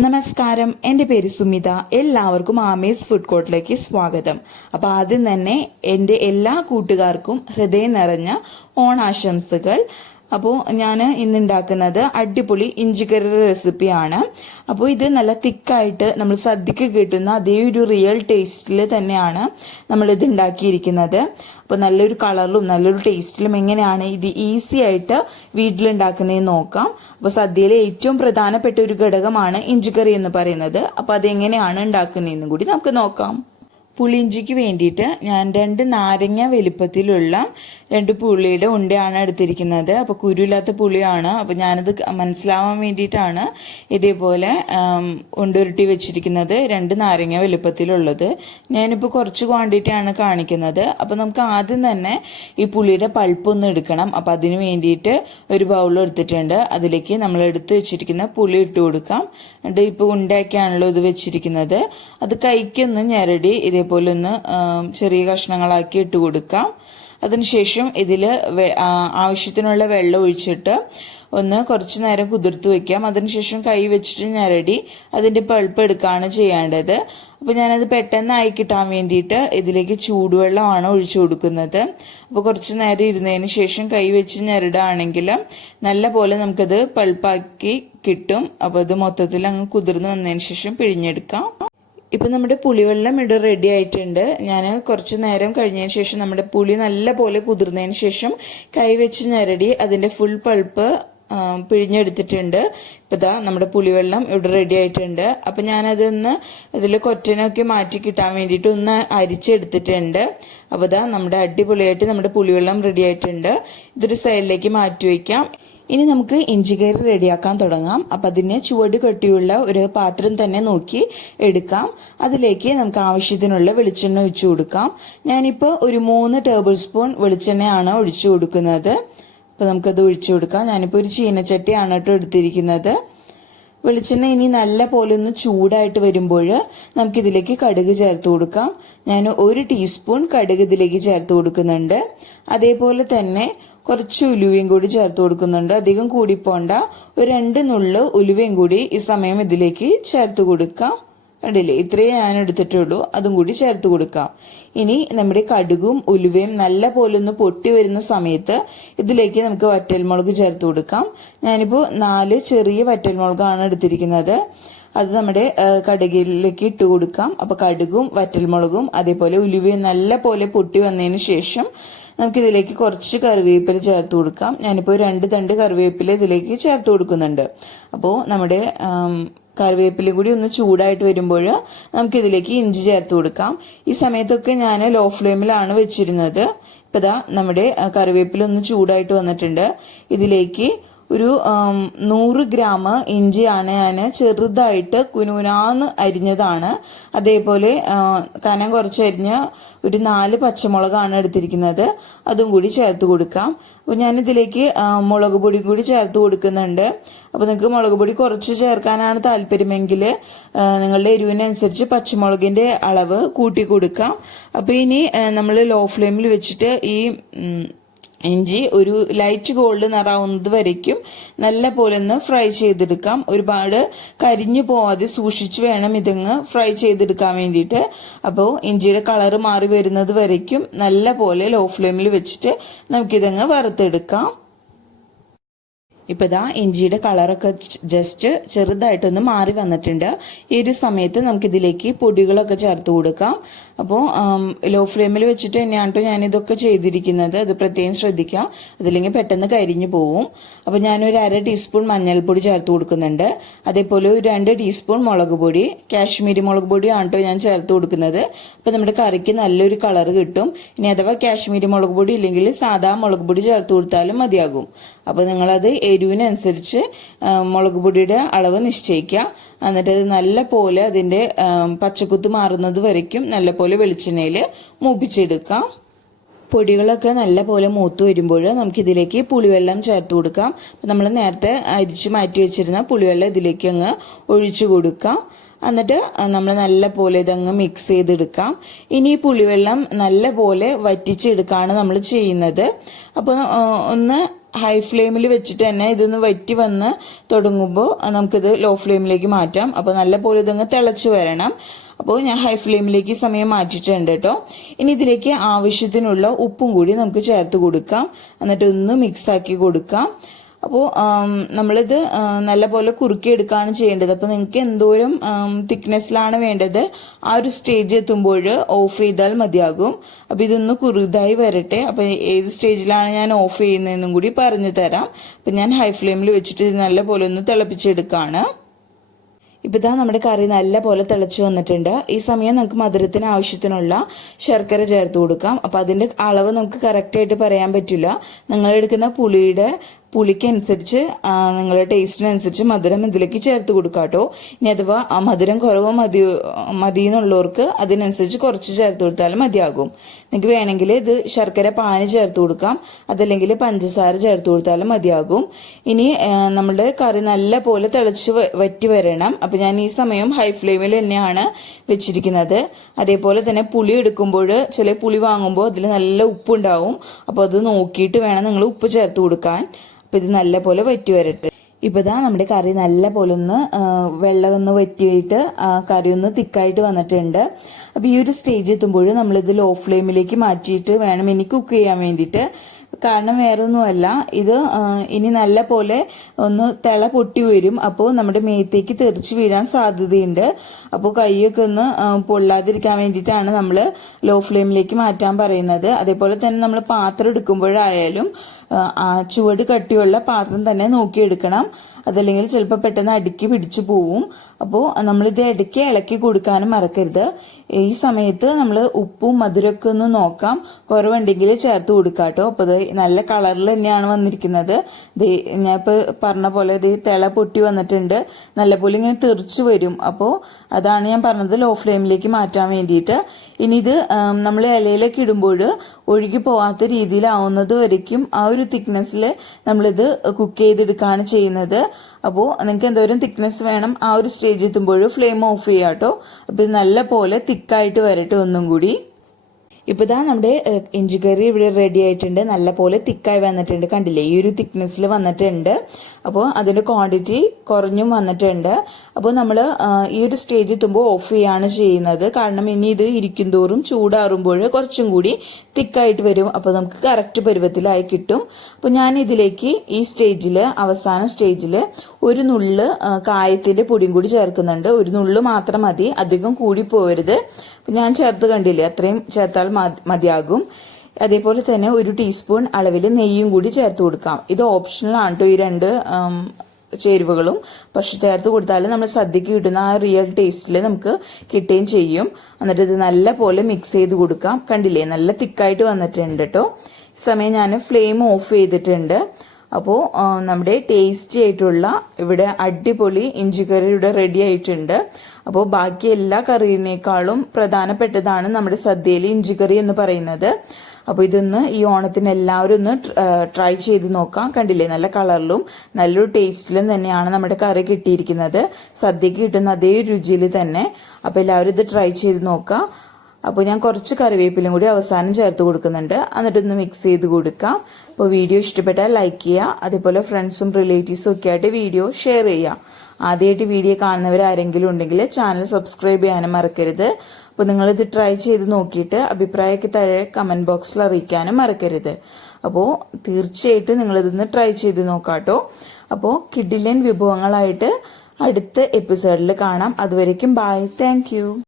നമസ്കാരം, എൻ്റെ പേര് സുമിത. എല്ലാവർക്കും ആമീസ് ഫുഡ് കോർട്ടിലേക്ക് സ്വാഗതം. അപ്പോൾ ആദ്യം തന്നെ എൻ്റെ എല്ലാ കൂട്ടുകാർക്കും ഹൃദയം നിറഞ്ഞ ഓണാശംസകൾ. അപ്പോൾ ഞാൻ ഇന്ന് ഉണ്ടാക്കുന്നത് അടിപൊളി ഇഞ്ചിക്കറി റെസിപ്പിയാണ്. അപ്പോൾ ഇത് നല്ല തിക്കായിട്ട് നമ്മൾ സദ്യക്ക് കിട്ടുന്ന അതേ ഒരു റിയൽ ടേസ്റ്റിൽ തന്നെയാണ് നമ്മളിത് ഉണ്ടാക്കിയിരിക്കുന്നത്. അപ്പോൾ നല്ലൊരു കളറിലും നല്ലൊരു ടേസ്റ്റിലും എങ്ങനെയാണ് ഇത് ഈസി ആയിട്ട് വീട്ടിലുണ്ടാക്കുന്നതെന്ന് നോക്കാം. അപ്പോൾ സദ്യയിലെ ഏറ്റവും പ്രധാനപ്പെട്ട ഒരു ഘടകമാണ് ഇഞ്ചിക്കറി എന്ന് പറയുന്നത്. അപ്പോൾ അതെങ്ങനെയാണ് ഉണ്ടാക്കുന്നതെന്നും കൂടി നമുക്ക് നോക്കാം. പുളിയിഞ്ചിക്ക് വേണ്ടിയിട്ട് ഞാൻ 2 നാരങ്ങ വലിപ്പത്തിലുള്ള 2 പുളിയുടെ ഉണ്ടയാണ് എടുത്തിരിക്കുന്നത്. അപ്പോൾ കുരുവില്ലാത്ത പുളിയാണ്. അപ്പോൾ ഞാനത് മനസ്സിലാവാൻ വേണ്ടിയിട്ടാണ് ഇതേപോലെ ഉണ്ടുരുട്ടി വെച്ചിരിക്കുന്നത്. 2 നാരങ്ങ വലിപ്പത്തിലുള്ളത്. ഞാനിപ്പോൾ കുറച്ച് ക്വാണ്ടിറ്റിയാണ് കാണിക്കുന്നത്. അപ്പോൾ നമുക്ക് ആദ്യം തന്നെ ഈ പുളിയുടെ പൾപ്പൊന്ന് എടുക്കണം. അപ്പോൾ അതിന് വേണ്ടിയിട്ട് ഒരു ബൗൾ എടുത്തിട്ടുണ്ട്. അതിലേക്ക് നമ്മൾ എടുത്ത് വെച്ചിരിക്കുന്ന പുളി ഇട്ട് കൊടുക്കാം. എന്നിട്ട് ഇപ്പോൾ ഉണ്ടയൊക്കെയാണല്ലോ ഇത് വെച്ചിരിക്കുന്നത്. അത് കൈക്കൊന്ന് ഞെരടി ഇതേപോലെ ഒന്ന് ചെറിയ കഷ്ണങ്ങളാക്കി ഇട്ട് കൊടുക്കാം. അതിനുശേഷം ഇതിൽ ആവശ്യത്തിനുള്ള വെള്ളം ഒഴിച്ചിട്ട് ഒന്ന് കുറച്ച് നേരം കുതിർത്ത് വെക്കാം. അതിനുശേഷം കൈ വെച്ചിട്ട് ഞെരടി അതിൻ്റെ പൾപ്പ് എടുക്കുകയാണ് ചെയ്യേണ്ടത്. അപ്പോൾ ഞാനത് പെട്ടെന്നായി കിട്ടാൻ വേണ്ടിയിട്ട് ഇതിലേക്ക് ചൂടുവെള്ളമാണ് ഒഴിച്ചു കൊടുക്കുന്നത്. അപ്പോൾ കുറച്ച് നേരം ഇരുന്നതിന് ശേഷം കൈ വെച്ച് ഞെരടുകയാണെങ്കിൽ നല്ല പോലെ നമുക്കത് പൾപ്പാക്കി കിട്ടും. അപ്പോൾ അത് മൊത്തത്തിൽ അങ്ങ് കുതിർന്ന് വന്നതിന് ശേഷം പിഴിഞ്ഞെടുക്കാം. ഇപ്പം നമ്മുടെ പുളിവെള്ളം ഇവിടെ റെഡി ആയിട്ടുണ്ട്. ഞാൻ കുറച്ച് നേരം കഴിഞ്ഞതിന് ശേഷം നമ്മുടെ പുളി നല്ല പോലെ കുതിർന്നതിന് ശേഷം കൈവച്ച് ഞെരടി അതിൻ്റെ ഫുൾ പൾപ്പ് പിഴിഞ്ഞെടുത്തിട്ടുണ്ട്. ഇപ്പം ഇതാ നമ്മുടെ പുളിവെള്ളം ഇവിടെ റെഡി ആയിട്ടുണ്ട്. അപ്പം ഞാനതൊന്ന് ഇതിൽ കൊറ്റനൊക്കെ മാറ്റി കിട്ടാൻ വേണ്ടിയിട്ട് ഒന്ന് അരിച്ചെടുത്തിട്ടുണ്ട്. അപ്പോൾ ഇതാ നമ്മുടെ അടിപൊളിയായിട്ട് നമ്മുടെ പുളിവെള്ളം റെഡി ആയിട്ടുണ്ട്. ഇതൊരു സൈഡിലേക്ക് മാറ്റി വയ്ക്കാം. ഇനി നമുക്ക് ഇഞ്ചിക്കറി റെഡിയാക്കാൻ തുടങ്ങാം. അപ്പം അതിന് ചുവട് കെട്ടിയുള്ള ഒരു പാത്രം തന്നെ നോക്കി എടുക്കാം. അതിലേക്ക് നമുക്ക് ആവശ്യത്തിനുള്ള വെളിച്ചെണ്ണ ഒഴിച്ചു കൊടുക്കാം. ഞാനിപ്പോൾ ഒരു 3 ടേബിൾ സ്പൂൺ വെളിച്ചെണ്ണയാണ് ഒഴിച്ചു കൊടുക്കുന്നത്. അപ്പോൾ നമുക്കത് ഒഴിച്ചു കൊടുക്കാം. ഞാനിപ്പോൾ ഒരു ചീനച്ചട്ടിയാണ് കേട്ടോ എടുത്തിരിക്കുന്നത്. വെളിച്ചെണ്ണ ഇനി നല്ല പോലെ ഒന്ന് ചൂടായിട്ട് വരുമ്പോൾ നമുക്കിതിലേക്ക് കടുക് ചേർത്ത് കൊടുക്കാം. ഞാൻ 1 ടീസ്പൂൺ കടുക് ഇതിലേക്ക് ചേർത്ത് കൊടുക്കുന്നുണ്ട്. അതേപോലെ തന്നെ കുറച്ച് ഉലുവയും കൂടി ചേർത്ത് കൊടുക്കുന്നുണ്ട്. അധികം കൂടിപ്പോണ്ട. ഒരു 2 നുള്ള് ഉലുവയും കൂടി ഈ സമയം ഇതിലേക്ക് ചേർത്ത് കൊടുക്കാം. കണ്ടില്ലേ, ഇത്രയേ ഞാൻ എടുത്തിട്ടുള്ളൂ. അതും കൂടി ചേർത്ത് കൊടുക്കാം. ഇനി നമ്മുടെ കടുകും ഉലുവയും നല്ല പോലെ ഒന്ന് പൊട്ടി വരുന്ന സമയത്ത് ഇതിലേക്ക് നമുക്ക് വറ്റൽമുളക് ചേർത്ത് കൊടുക്കാം. ഞാനിപ്പോൾ 4 ചെറിയ വറ്റൽമുളകാണ് എടുത്തിരിക്കുന്നത്. അത് നമ്മുടെ കടുകിലേക്ക് ഇട്ട് കൊടുക്കാം. അപ്പോൾ കടുകും വറ്റൽമുളകും അതേപോലെ ഉലുവയും നല്ല പോലെ പൊട്ടി വന്നതിന് ശേഷം നമുക്കിതിലേക്ക് കുറച്ച് കറിവേപ്പില ചേർത്ത് കൊടുക്കാം. ഞാനിപ്പോൾ 2 തണ്ട് കറിവേപ്പില ഇതിലേക്ക് ചേർത്ത് കൊടുക്കുന്നുണ്ട്. അപ്പോൾ നമ്മുടെ കറിവേപ്പില കൂടി ഒന്ന് ചൂടായിട്ട് വരുമ്പോൾ നമുക്കിതിലേക്ക് ഇഞ്ചി ചേർത്ത് കൊടുക്കാം. ഈ സമയത്തൊക്കെ ഞാൻ ലോ ഫ്ലെയിമിലാണ് വെച്ചിരുന്നത്. ഇപ്പം ഇതാ നമ്മുടെ കറിവേപ്പില ഒന്ന് ചൂടായിട്ട് വന്നിട്ടുണ്ട്. ഇതിലേക്ക് ഒരു 100 ഗ്രാം ഇഞ്ചിയാണ് ഞാൻ ചെറുതായിട്ട് കുനുകുനാന്ന് അരിഞ്ഞതാണ്. അതേപോലെ കനം കുറച്ചരിഞ്ഞ ഒരു 4 പച്ചമുളകാണ് എടുത്തിരിക്കുന്നത്. അതും കൂടി ചേർത്ത് കൊടുക്കാം. അപ്പോൾ ഞാനിതിലേക്ക് മുളക് പൊടി കൂടി ചേർത്ത് കൊടുക്കുന്നുണ്ട്. അപ്പോൾ നിങ്ങൾക്ക് മുളക് പൊടി കുറച്ച് ചേർക്കാനാണ് താല്പര്യമെങ്കിൽ നിങ്ങളുടെ എരിവിനനുസരിച്ച് പച്ചമുളകിൻ്റെ അളവ് കൂട്ടി കൊടുക്കാം. അപ്പോൾ ഇനി നമ്മൾ ലോ ഫ്ലെയിമിൽ വെച്ചിട്ട് ഈ ഇഞ്ചി ഒരു ലൈറ്റ് ഗോൾഡ് നിറാവുന്നത് വരയ്ക്കും നല്ല പോലെ ഒന്ന് ഫ്രൈ ചെയ്തെടുക്കാം. ഒരുപാട് കരിഞ്ഞു പോവാതെ സൂക്ഷിച്ച് വേണം ഇതങ്ങ് ഫ്രൈ ചെയ്തെടുക്കാൻ വേണ്ടിയിട്ട്. അപ്പോൾ ഇഞ്ചിയുടെ കളറ് മാറി വരുന്നത് വരയ്ക്കും നല്ല പോലെ ലോ ഫ്ലെയിമിൽ വെച്ചിട്ട് നമുക്കിതങ്ങ് വറുത്തെടുക്കാം. ഇപ്പം ഇതാ ഇഞ്ചിയുടെ കളറൊക്കെ ജസ്റ്റ് ചെറുതായിട്ടൊന്ന് മാറി വന്നിട്ടുണ്ട്. ഈ ഒരു സമയത്ത് നമുക്കിതിലേക്ക് പൊടികളൊക്കെ ചേർത്ത് കൊടുക്കാം. അപ്പോൾ ലോ ഫ്ലെയിമിൽ വെച്ചിട്ട് തന്നെയാണ് കേട്ടോ ഞാനിതൊക്കെ ചെയ്തിരിക്കുന്നത്. അത് പ്രത്യേകം ശ്രദ്ധിക്കുക, അതില്ലെങ്കിൽ പെട്ടെന്ന് കരിഞ്ഞു പോവും. അപ്പോൾ ഞാനൊരു 1/2 ടീസ്പൂൺ മഞ്ഞൾപ്പൊടി ചേർത്ത് കൊടുക്കുന്നുണ്ട്. അതേപോലെ ഒരു 2 ടീസ്പൂൺ മുളക് പൊടി, കാശ്മീരി മുളക് പൊടിയാണ് കേട്ടോ ഞാൻ ചേർത്ത് കൊടുക്കുന്നത്. അപ്പോൾ നമ്മുടെ കറിക്ക് നല്ലൊരു കളർ കിട്ടും. ഇനി അഥവാ കാശ്മീരി മുളക് പൊടി ഇല്ലെങ്കിൽ സാധാ മുളക് പൊടി ചേർത്ത് കൊടുത്താലും മതിയാകും. അപ്പോൾ നിങ്ങളത് എരിവിനനുസരിച്ച് മുളക് പൊടിയുടെ അളവ് നിശ്ചയിക്കുക. എന്നിട്ട് അത് നല്ല പോലെ അതിൻ്റെ പച്ചക്കുത്ത് മാറുന്നത് വരയ്ക്കും നല്ല പോലെ വെളിച്ചെണ്ണയിൽ മൂപ്പിച്ചെടുക്കാം. പൊടികളൊക്കെ നല്ല പോലെ മൂത്ത് വരുമ്പോൾ നമുക്കിതിലേക്ക് പുളിവെള്ളം ചേർത്ത് കൊടുക്കാം. നമ്മൾ നേരത്തെ അരിച്ച് മാറ്റി വെച്ചിരുന്ന പുളിവെള്ളം ഇതിലേക്ക് അങ്ങ് ഒഴിച്ചു കൊടുക്കാം. എന്നിട്ട് നമ്മൾ നല്ല പോലെ ഇതങ്ങ് മിക്സ് ചെയ്തെടുക്കാം. ഇനി ഈ പുളിവെള്ളം നല്ല പോലെ വറ്റിച്ചെടുക്കുകയാണ് നമ്മൾ ചെയ്യുന്നത്. അപ്പോൾ ഒന്ന് ഹൈ ഫ്ലെയിമിൽ വെച്ചിട്ട് തന്നെ ഇതൊന്ന് വറ്റി വന്ന് തുടങ്ങുമ്പോൾ നമുക്കിത് ലോ ഫ്ലെയിമിലേക്ക് മാറ്റാം. അപ്പോൾ നല്ല പോലെ ഇതങ്ങ് തിളച്ച് വരണം. അപ്പോൾ ഞാൻ ഹൈ ഫ്ലെയിമിലേക്ക് സമയം മാറ്റിയിട്ടുണ്ട് കേട്ടോ. ഇനി ഇതിലേക്ക് ആവശ്യത്തിനുള്ള ഉപ്പും കൂടി നമുക്ക് ചേർത്ത് കൊടുക്കാം. എന്നിട്ട് ഒന്ന് മിക്സ് ആക്കി കൊടുക്കാം. അപ്പോൾ നമ്മളിത് നല്ല പോലെ കുറുക്കിയെടുക്കുകയാണ് ചെയ്യേണ്ടത്. അപ്പോൾ നിങ്ങൾക്ക് എന്തോരം തിക്നെസ്സിലാണ് വേണ്ടത് ആ ഒരു സ്റ്റേജ് എത്തുമ്പോൾ ഓഫ് ചെയ്താൽ മതിയാകും. അപ്പോൾ ഇതൊന്ന് കുറുതായി വരട്ടെ. അപ്പോൾ ഏത് സ്റ്റേജിലാണ് ഞാൻ ഓഫ് ചെയ്യുന്നതെന്നും കൂടി പറഞ്ഞു തരാം. അപ്പോൾ ഞാൻ ഹൈ ഫ്ലെയിമിൽ വെച്ചിട്ട് ഇത് നല്ല പോലെ ഒന്ന് തിളപ്പിച്ചെടുക്കുകയാണ്. ഇപ്പം ഇതാ നമ്മുടെ കറി നല്ല പോലെ തിളച്ചു വന്നിട്ടുണ്ട്. ഈ സമയം നമുക്ക് മധുരത്തിന് ആവശ്യത്തിനുള്ള ശർക്കര ചേർത്ത് കൊടുക്കാം. അപ്പം അതിൻ്റെ അളവ് നമുക്ക് കറക്റ്റായിട്ട് പറയാൻ പറ്റില്ല. നിങ്ങൾ എടുക്കുന്ന പുളിക്കനുസരിച്ച് നിങ്ങളുടെ ടേസ്റ്റിനനുസരിച്ച് മധുരം ഇതിലേക്ക് ചേർത്ത് കൊടുക്കാം കേട്ടോ. ഇനി അഥവാ മധുരം കുറവ് മതി എന്നുള്ളവർക്ക് അതിനനുസരിച്ച് കുറച്ച് ചേർത്ത് കൊടുത്താലും മതിയാകും. നിങ്ങൾക്ക് വേണമെങ്കിൽ ഇത് ശർക്കര പാനി ചേർത്ത് കൊടുക്കാം, അതല്ലെങ്കിൽ പഞ്ചസാര ചേർത്ത് കൊടുത്താലും മതിയാകും. ഇനി നമ്മുടെ കറി നല്ല പോലെ തിളച്ച് വറ്റി വരണം. അപ്പം ഞാൻ ഈ സമയം ഹൈ ഫ്ലെയിമിൽ തന്നെയാണ് വെച്ചിരിക്കുന്നത്. അതേപോലെ തന്നെ പുളി എടുക്കുമ്പോൾ ചില പുളി വാങ്ങുമ്പോൾ അതിൽ നല്ല ഉപ്പുണ്ടാവും. അപ്പോൾ അത് നോക്കിയിട്ട് വേണം നിങ്ങൾ ഉപ്പ് ചേർത്ത് കൊടുക്കാൻ. അപ്പോൾ ഇത് നല്ല പോലെ വറ്റി വരട്ടെ. ഇപ്പോൾ ഇതാ നമ്മുടെ കറി നല്ല പോലെ ഒന്ന് വെള്ളം ഒന്ന് വറ്റിയിട്ട് കറി ഒന്ന് തിക്കായിട്ട് വന്നിട്ടുണ്ട്. അപ്പോൾ ഈ ഒരു സ്റ്റേജ് എത്തുമ്പോൾ നമ്മളിത് ലോ ഫ്ലെയിമിലേക്ക് മാറ്റിയിട്ട് വേണം ഇനി കുക്ക് ചെയ്യാൻ വേണ്ടിയിട്ട്. കാരണം വേറൊന്നുമല്ല, ഇത് ഇനി നല്ല പോലെ ഒന്ന് തിള പൊട്ടി വരും. അപ്പോൾ നമ്മുടെ മേത്തേക്ക് തെറിച്ച് വീഴാൻ സാധ്യതയുണ്ട്. അപ്പോൾ കൈയൊക്കെ ഒന്ന് പൊള്ളാതിരിക്കാൻ വേണ്ടിയിട്ടാണ് നമ്മൾ ലോ ഫ്ലെയിമിലേക്ക് മാറ്റാൻ പറയുന്നത്. അതേപോലെ തന്നെ നമ്മൾ പാത്രം എടുക്കുമ്പോഴായാലും ചുവട് കട്ടിയുള്ള പാത്രം തന്നെ നോക്കിയെടുക്കണം. അതല്ലെങ്കിൽ ചിലപ്പോൾ പെട്ടെന്ന് അടുക്കി പിടിച്ചു പോവും. അപ്പോൾ നമ്മളിത് ഇടയ്ക്ക് ഇളക്കി കൊടുക്കാനും മറക്കരുത്. ഈ സമയത്ത് നമ്മൾ ഉപ്പും മധുരമൊക്കെ ഒന്ന് നോക്കാം, കുറവുണ്ടെങ്കിൽ ചേർത്ത് കൊടുക്കാം കേട്ടോ. അപ്പോൾ ഇത് നല്ല കളറിൽ തന്നെയാണ് വന്നിരിക്കുന്നത്. ഞാൻ ഇപ്പോൾ പറഞ്ഞ പോലെ ഇത് തിള പൊട്ടി വന്നിട്ടുണ്ട്, നല്ലപോലെ ഇങ്ങനെ തെറിച്ചു വരും. അപ്പോൾ അതാണ് ഞാൻ പറഞ്ഞത് ലോ ഫ്ലെയിമിലേക്ക് മാറ്റാൻ വേണ്ടിയിട്ട്. ഇനി ഇത് നമ്മൾ ഇലയിലേക്ക് ഇടുമ്പോൾ ഒഴുകി പോവാത്ത രീതിയിലാവുന്നത് വരയ്ക്കും ആ ഒരു തിക്നെസ്സിൽ നമ്മളിത് കുക്ക് ചെയ്തെടുക്കുകയാണ് ചെയ്യുന്നത്. അപ്പോൾ നിങ്ങൾക്ക് എന്തോരം തിക്നെസ് വേണം ആ ഒരു സ്റ്റേജ് എത്തുമ്പോൾ ഫ്ലെയിം ഓഫ് ചെയ്യാം കേട്ടോ. അപ്പോൾ ഇത് നല്ല പോലെ തിക്കായിട്ട് വരട്ടെ ഒന്നും കൂടി. ഇപ്പോൾ ഇതാ നമ്മുടെ ഇഞ്ചിക്കറി ഇവിടെ റെഡി ആയിട്ടുണ്ട്. നല്ല പോലെ തിക്കായി വന്നിട്ടുണ്ട്, കണ്ടില്ലേ? ഈ ഒരു തിക്നെസ്സിൽ വന്നിട്ടുണ്ട്. അപ്പോൾ അതിൻ്റെ ക്വാണ്ടിറ്റി കുറഞ്ഞും വന്നിട്ടുണ്ട്. അപ്പോൾ നമ്മൾ ഈ ഒരു സ്റ്റേജ് എത്തുമ്പോൾ ഓഫ് ചെയ്യാണ് ചെയ്യുന്നത്. കാരണം ഇനി ഇത് ഇരിക്കും തോറും ചൂടാറുമ്പോൾ കുറച്ചും കൂടി തിക്കായിട്ട് വരും. അപ്പോൾ നമുക്ക് കറക്റ്റ് പരുവത്തിലായി കിട്ടും. അപ്പോൾ ഞാൻ ഇതിലേക്ക് ഈ സ്റ്റേജിൽ അവസാന സ്റ്റേജിൽ ഒരു നുള്ള് കായത്തിൻ്റെ പൊടിയും കൂടി ചേർക്കുന്നുണ്ട്. ഒരു നുള്ള് മാത്രം മതി, അധികം കൂടി പോകരുത്. ഞാൻ ചേർത്ത് കണ്ടില്ലേ, അത്രയും ചേർത്താൽ മതിയാകും. അതേപോലെ തന്നെ ഒരു ടീസ്പൂൺ അളവിൽ നെയ്യും കൂടി ചേർത്ത് കൊടുക്കാം. ഇത് ഓപ്ഷണൽ ആണ് കേട്ടോ ഈ രണ്ട് ചേരുവകളും. പക്ഷെ ചേർത്ത് കൊടുത്താൽ നമ്മൾ സദ്യക്ക് കിട്ടുന്ന ആ റിയൽ ടേസ്റ്റിൽ നമുക്ക് കിട്ടുകയും ചെയ്യും. എന്നിട്ട് ഇത് നല്ല പോലെ മിക്സ് ചെയ്ത് കൊടുക്കാം. കണ്ടില്ലേ, നല്ല തിക്കായിട്ട് വന്നിട്ടുണ്ട് കേട്ടോ. ഈ സമയം ഞാൻ ഫ്ലെയിം ഓഫ് ചെയ്തിട്ടുണ്ട്. അപ്പോൾ നമ്മുടെ ടേസ്റ്റി ആയിട്ടുള്ള ഇവിടെ അടിപൊളി ഇഞ്ചിക്കറി ഇവിടെ റെഡി ആയിട്ടുണ്ട്. അപ്പോൾ ബാക്കി എല്ലാ കറിയിനേക്കാളും പ്രധാനപ്പെട്ടതാണ് നമ്മുടെ സദ്യയിൽ ഇഞ്ചിക്കറി എന്ന് പറയുന്നത്. അപ്പോൾ ഇതൊന്ന് ഈ ഓണത്തിന് എല്ലാവരും ഒന്ന് ട്രൈ ചെയ്ത് നോക്കാം. കണ്ടില്ലേ, നല്ല കളറിലും നല്ലൊരു ടേസ്റ്റിലും തന്നെയാണ് നമ്മുടെ കറി കിട്ടിയിരിക്കുന്നത്. സദ്യക്ക് കിട്ടുന്ന അതേ രുചിയിൽ തന്നെ. അപ്പോൾ എല്ലാവരും ഇത് ട്രൈ ചെയ്ത് നോക്കാം. അപ്പോൾ ഞാൻ കുറച്ച് കറിവേപ്പിലും കൂടി അവസാനം ചേർത്ത് കൊടുക്കുന്നുണ്ട്. എന്നിട്ടൊന്ന് മിക്സ് ചെയ്ത് കൊടുക്കാം. അപ്പോൾ വീഡിയോ ഇഷ്ടപ്പെട്ടാൽ ലൈക്ക് ചെയ്യുക. അതേപോലെ ഫ്രണ്ട്സും റിലേറ്റീവ്സും ഒക്കെ ആയിട്ട് വീഡിയോ ഷെയർ ചെയ്യുക. ആദ്യമായിട്ട് വീഡിയോ കാണുന്നവരാരെങ്കിലും ഉണ്ടെങ്കിൽ ചാനൽ സബ്സ്ക്രൈബ് ചെയ്യാനും മറക്കരുത്. അപ്പോൾ നിങ്ങളിത് ട്രൈ ചെയ്ത് നോക്കിയിട്ട് അഭിപ്രായമൊക്കെ താഴെ കമൻറ്റ് ബോക്സിൽ അറിയിക്കാനും മറക്കരുത്. അപ്പോൾ തീർച്ചയായിട്ടും നിങ്ങളിതൊന്ന് ട്രൈ ചെയ്ത് നോക്കാം കേട്ടോ. അപ്പോൾ കിഡിലൻ വിഭവങ്ങളായിട്ട് അടുത്ത എപ്പിസോഡിൽ കാണാം. അതുവരേക്കും ബൈ, താങ്ക് യു.